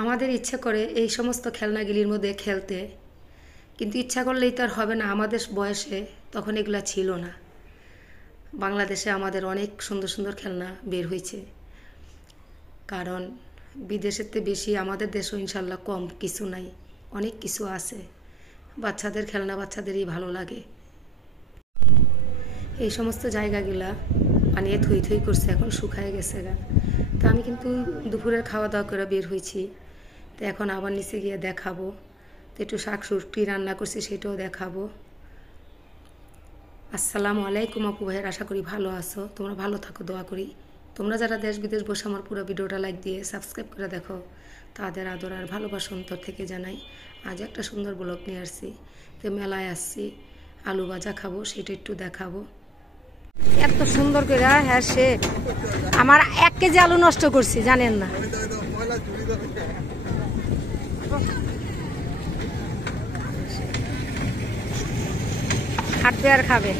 আমাদের ইচ্ছা করে এই সমস্ত খেলনাগুলির মধ্যে খেলতে, কিন্তু ইচ্ছা করলেই তো আর হবে না। আমাদের বয়সে তখন এগুলা ছিল না। বাংলাদেশে আমাদের অনেক সুন্দর সুন্দর খেলনা বের হয়েছে, কারণ বিদেশের থেকে বেশি আমাদের দেশও ইনশাল্লাহ কম কিছু নাই, অনেক কিছু আছে। বাচ্চাদের খেলনা বাচ্চাদেরই ভালো লাগে। এই সমস্ত জায়গাগুলা পানিয়ে থই থই করছে, এখন শুকায় গেছে গা। তা আমি কিন্তু দুপুরের খাওয়া দাওয়া করে বের হয়েছি, তো এখন আবার নিচে গিয়ে দেখাবো। তো একটু শাক সবজি রান্না করছি, সেটাও দেখাবো। আসসালামু আলাইকুম আপু ভাইয়ের, আশা করি ভালো আছো। তোমরা ভালো থাকো, দোয়া করি। তোমরা যারা দেশ বিদেশ বসে আমার পুরো ভিডিওটা লাইক দিয়ে সাবস্ক্রাইব করে দেখো, তাদের আদর আর ভালোবাসা অন্তর থেকে জানাই। আজ একটা সুন্দর ব্লগ নিয়ে আসছি। তো মেলায় আসছি, আলু ভাজা খাবো, সেটা একটু দেখাবো। এত সুন্দর করে হ্যাঁ সে আমার 1 কেজি আলু নষ্ট করছি, জানেন না। হাঁটবে আর খাবে।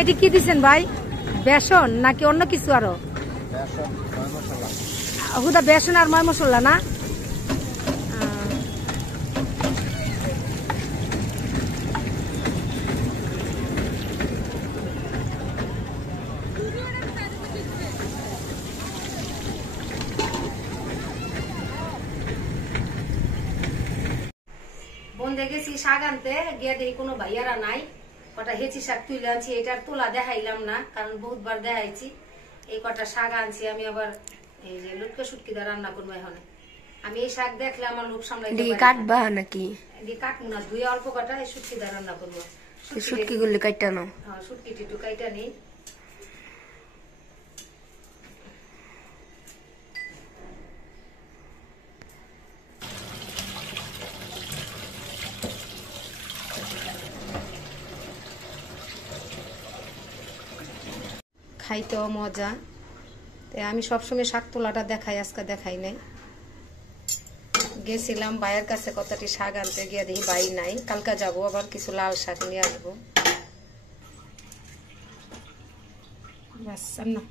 এটি কি দিচ্ছেন ভাই? বেসন নাকি অন্য কিছু? আরো হুদা বেসন আর ময় মশলা না? বোন দেখেছি শাক আনতে গিয়ে দেখি কোনো ভাইয়ারা নাই। কটা হেঁচি শাক তুলে আনছি, এটার তোলা দেখাইলাম না কারণ বহুতবার দেখাইছি। এই কটা শাক আনছি আমি, আবার এই যে লুটকা শুটকি দিয়ে রান্না করবো। এখন আমি এই শাক দেখলে আমার লোক সামলাইতে কাটবা নাকি? কাটবো না, ধুয়ে অল্প কটা এই শুটকি দিয়ে রান্না করবো। শুটকি গুলি কাটটা নাও। হ্যাঁ, শুটকি একটু কাইটা নেই। খাইতেও মজা। তাই আমি সবসময় শাক তোলাটা দেখাই, আজকে দেখাই নাই। গেছিলাম ভাইয়ের কাছে কতটি শাক আনতে, গিয়ে দেখি ভাই নাই। কালকে যাবো, আবার কিছু লাল শাক নিয়ে আসবো। না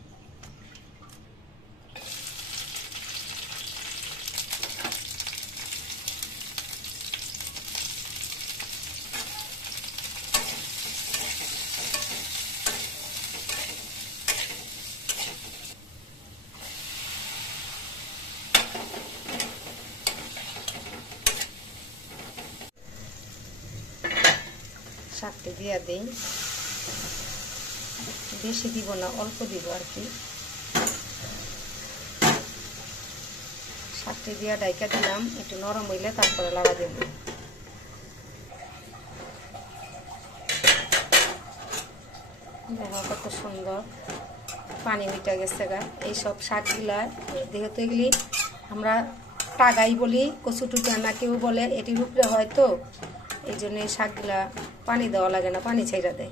শাকটি দিয়ে দিই, বেশি দিব না, অল্প দিব আর কি। শাকটি দিয়ে ডাইকা দিলাম, একটু নরম হইলে তারপরে লাগা দেব। দেখো কত সুন্দর পানি মিটা গেছে গা। এইসব শাকগুলা যেহেতু এগুলি আমরা টাগাই বলি, কচু টুকা না কেউ বলে, এটির উপরে হয়তো এই জন্য এই শাকগুলা পানি দেওয়া লাগে না, পানি ছেড়ে দেয়।